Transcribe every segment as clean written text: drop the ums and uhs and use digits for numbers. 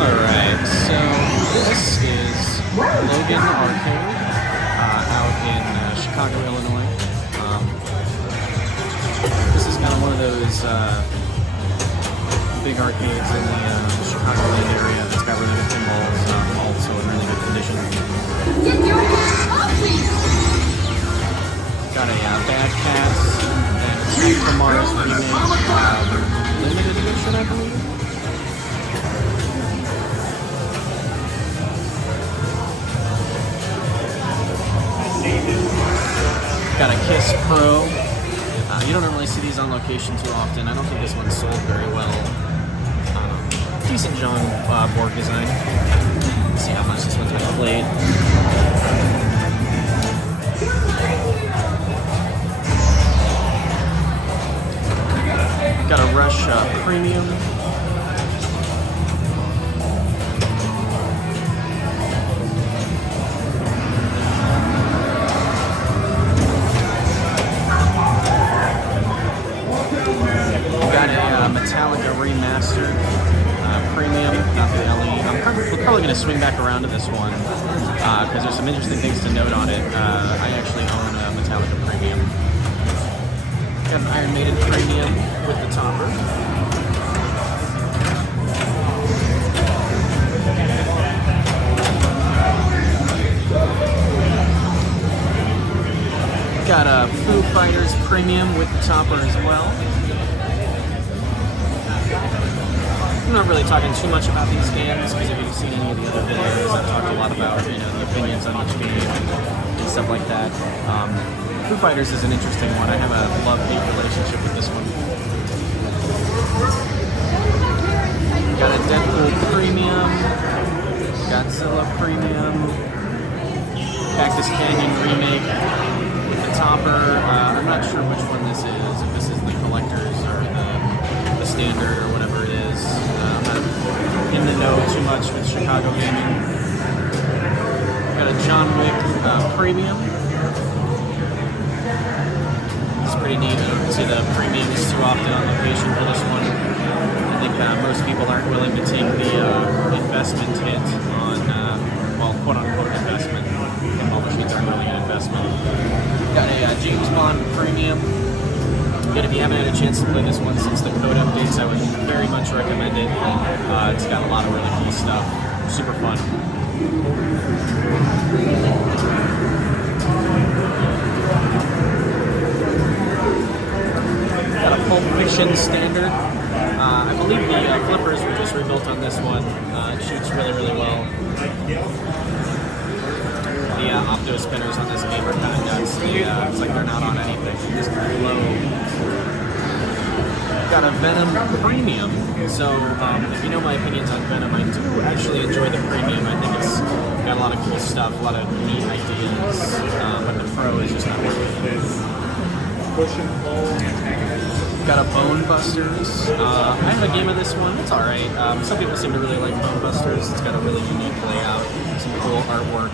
Alright, so this is Logan Arcade out in Chicago, Illinois. This is kind of one of those big arcades in the Chicagoland area that's got really good pinballs, also in really good condition. Got a Bad Cats and Attack from Mars remake, limited edition, I believe. Got a Kiss Pro. You don't normally see these on location too often. I don't think this one's sold very well. Decent John board design. Let's see how much this one's been played. Got a Rush Premium. Metallica Remastered Premium, not the LE. We're probably going to swing back around to this one because there's some interesting things to note on it. I actually own a Metallica Premium. Got an Iron Maiden Premium with the topper. Got a Foo Fighters Premium with the topper as well. I'm not really talking too much about these games because if you've seen any of the other videos, I've talked a lot about the opinions on each game and stuff like that. Foo Fighters is an interesting one. I have a love-hate relationship with this one. Got a Deadpool Premium, Godzilla Premium, Cactus Canyon Remake with the topper. I'm not sure which one this is, if this is the collector's or the standard or whatever it is. I'm not in the know too much with Chicago gaming. Got a John Wick Premium. It's pretty neat. I don't see the premiums too often on location for this one. I think most people aren't willing to take the investment hit on, well, quote-unquote investment. Pinball machines aren't really an investment. Got a James Bond Premium. Again, if you haven't had a chance to play this one since the code updates, I would very much recommend it. It's got a lot of really cool stuff. Super fun. Got a Pulp Fiction Standard. I believe the flippers were just rebuilt on this one. It shoots really, really well. The opto spinners on this game are kind of nuts. It's like they're not on anything. They just glow. Got a Venom Premium. So if you know my opinions on Venom, I do actually enjoy the Premium. I think it's got a lot of cool stuff, a lot of neat ideas, but the Pro is just not worth it. Push and pull. Got a Bone Busters. I have a game of this one. It's alright. Some people seem to really like Bone Busters. It's got a really unique layout, some cool artwork,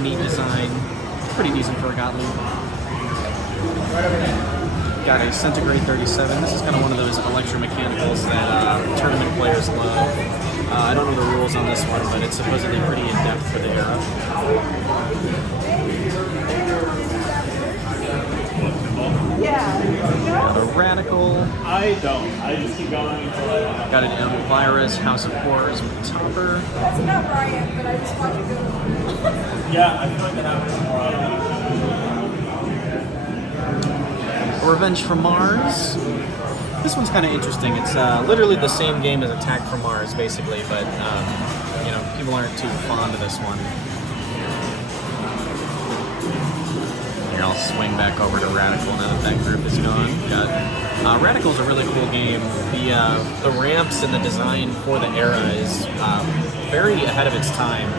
neat design, pretty decent for a Gottlieb. Got a Centigrade 37. This is kind of one of those electromechanicals that tournament players love. I don't know the rules on this one, but it's supposedly pretty in-depth for the era. Got a Radical. I don't. I just keep going until I... Got an Elvira's House of Horrors with the topper. That's not Brian, but I just watch it go. Yeah, I feel like that happens more often. Revenge from Mars. This one's kind of interesting. It's literally the same game as Attack from Mars, basically, but you know, people aren't too fond of this one. Here, I'll swing back over to Radical now that that group is gone. Radical's a really cool game. The ramps and the design for the era is very ahead of its time.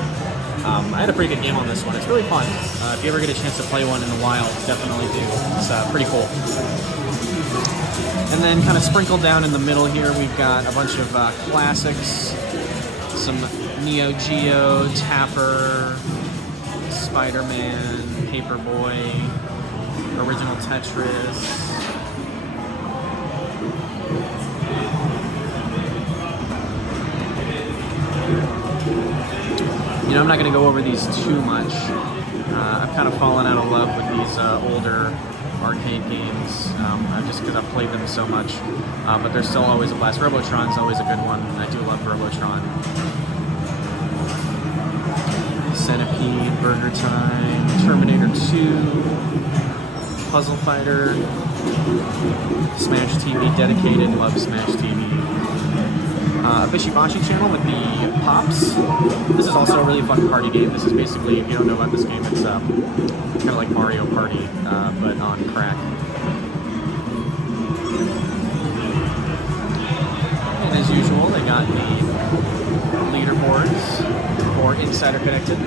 I had a pretty good game on this one. It's really fun. If you ever get a chance to play one in the wild, definitely do. It's pretty cool. And then kind of sprinkled down in the middle here, we've got a bunch of classics, some Neo Geo, Tapper, Spider-Man, Paperboy, original Tetris. You know, I'm not going to go over these too much. I've kind of fallen out of love with these older arcade games, just because I've played them so much. But they're still always a blast. Robotron's always a good one. I do love Robotron. Centipede, Burger Time, Terminator 2, Puzzle Fighter, Smash TV Dedicated, love Smash TV. Bishibashi channel with the Pops. This is also a really fun party game. This is basically, if you don't know about this game, it's kind of like Mario Party, but on crack. And as usual, they got the leaderboards for Insider Connected.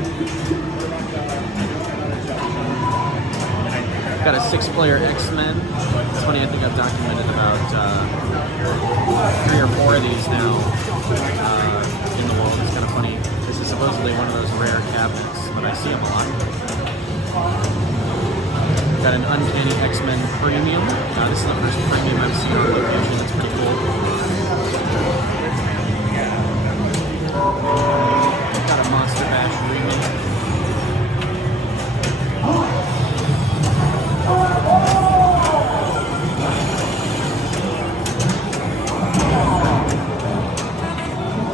Got a 6-player X-Men. It's funny, I think I've documented about 3 or 4 of these now in the world. It's kind of funny. This is supposedly one of those rare cabinets, but I see them a lot. Got an Uncanny X-Men Premium. This is the first premium I've seen on location. That's pretty cool. Got a Monster Bash Remake.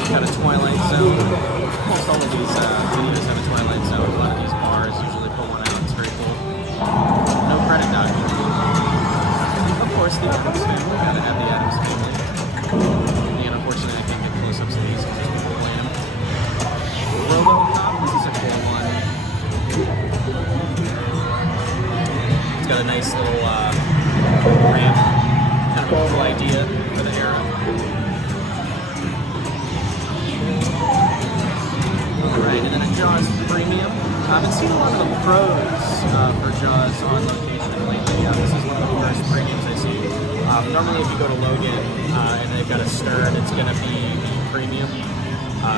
Got a Twilight Zone. Almost all of these videos have a Twilight Zone. A lot of these bars usually pull one out. It's very cool. No credit document. Of course, the Addams Family. Gotta have the Addams Family. And unfortunately, I can't get close-ups of these because people play them. RoboCop. This is a cool one. It's got a nice little ramp. Kind of a cool idea for the era. Right, and then a Jaws Premium. I haven't seen a lot of the pros for Jaws on location lately. This is one of the first premiums I see. Normally if you go to Logan and they've got a Stern, it's going to be the premium.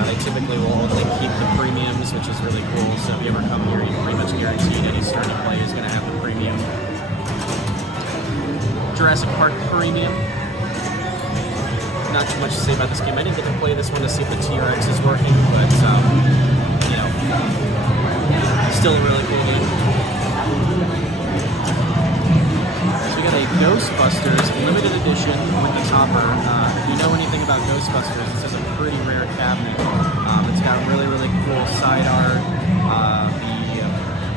They typically will only keep the premiums, which is really cool. So if you ever come here, you pretty much guaranteed any Stern you play is going to have the premium. Jurassic Park Premium. Not too much to say about this game. I didn't get to play this one to see if the T-Rex is working, but you know, still a really cool game. So we got a Ghostbusters limited edition with the topper. If you know anything about Ghostbusters, this is a pretty rare cabinet. It's got really, really cool side art,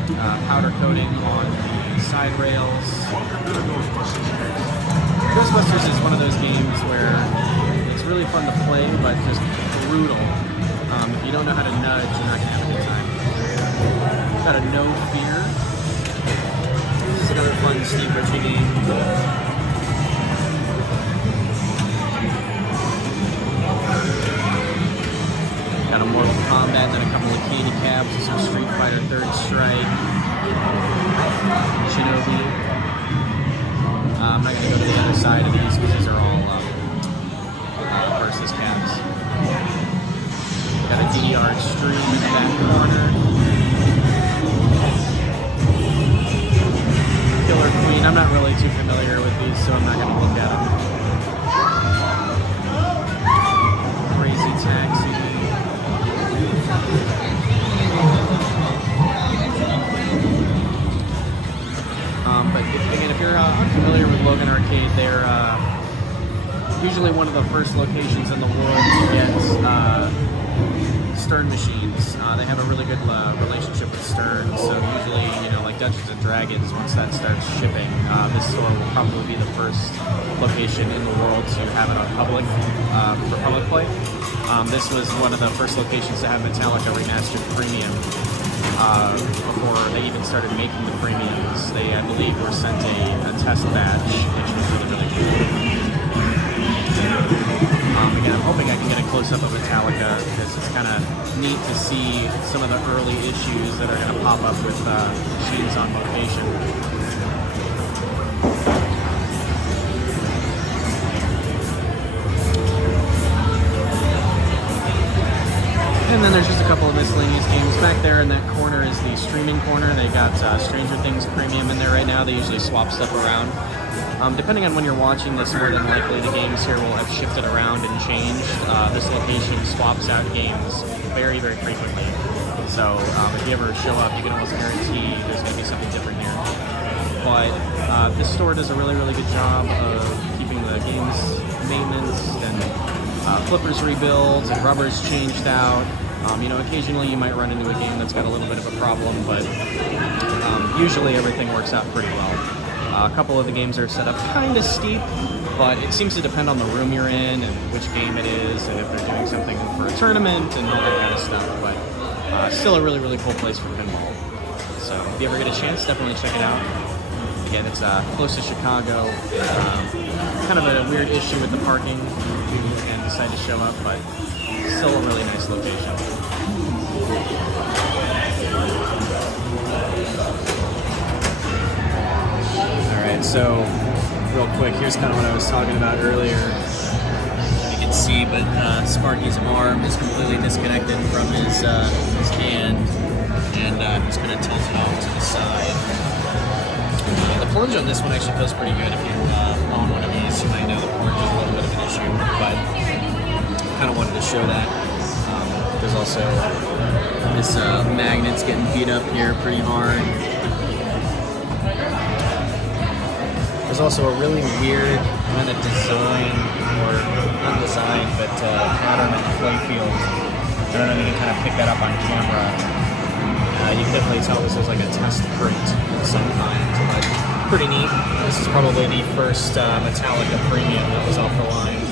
the powder coating on the side rails. Ghostbusters is one of those games where it's really fun to play, but just brutal. If you don't know how to nudge, you're not going to have a good time. Got a No Fear. This is another fun Steve Ritchie game. Got a Mortal Kombat, then a couple of candy cabs, some Street Fighter Third Strike, Shinobi. I'm not going to go to the other side of these because these are all versus cabs. Got a DDR Extreme in the back corner. Killer Queen. I'm not really too familiar with these, so I'm not going to look at them. Crazy Taxi. But again, if you're unfamiliar with Logan Arcade, they're usually one of the first locations in the world to get Stern machines. They have a really good relationship with Stern, so usually, you know, like Dungeons and Dragons, once that starts shipping, this store will probably be the first location in the world to have it on public, for public play. This was one of the first locations to have Metallica Remastered Premium. Before they even started making the premiums, they, I believe, were sent a test batch, which was really, really cool. Again, I'm hoping I can get a close-up of Metallica, because it's kind of neat to see some of the early issues that are going to pop up with machines on location. And then there's just a couple of miscellaneous games. Back there in that corner is the streaming corner. They got Stranger Things Premium in there right now. They usually swap stuff around. Depending on when you're watching this, more than likely the games here will have shifted around and changed. This location swaps out games very, very frequently. So if you ever show up, you can almost guarantee there's going to be something different here. But this store does a really, really good job of keeping the games maintenance and flippers rebuilt and rubbers changed out. You know, occasionally you might run into a game that's got a little bit of a problem, but usually everything works out pretty well. A couple of the games are set up kind of steep, but it seems to depend on the room you're in and which game it is, and if they're doing something for a tournament and all that kind of stuff. But still a really, really cool place for pinball. So if you ever get a chance, definitely check it out. Again, it's close to Chicago. Kind of a weird issue with the parking if you can decide to show up, but still a really nice location. Alright, so real quick, here's kind of what I was talking about earlier. You can see, but Sparky's arm is completely disconnected from his hand, and I'm just going to tilt it off to the side. The plunge on this one actually feels pretty good. If you own one of these, you might know the plunge is a little bit of an issue, but kind of wanted to show that. There's also this magnet's getting beat up here pretty hard. There's also a really weird kind of design, or not design, but pattern on the play field. I don't know if you can kind of pick that up on camera. You can definitely tell this is like a test print of some kind, but pretty neat. This is probably the first Metallica Premium that was off the line.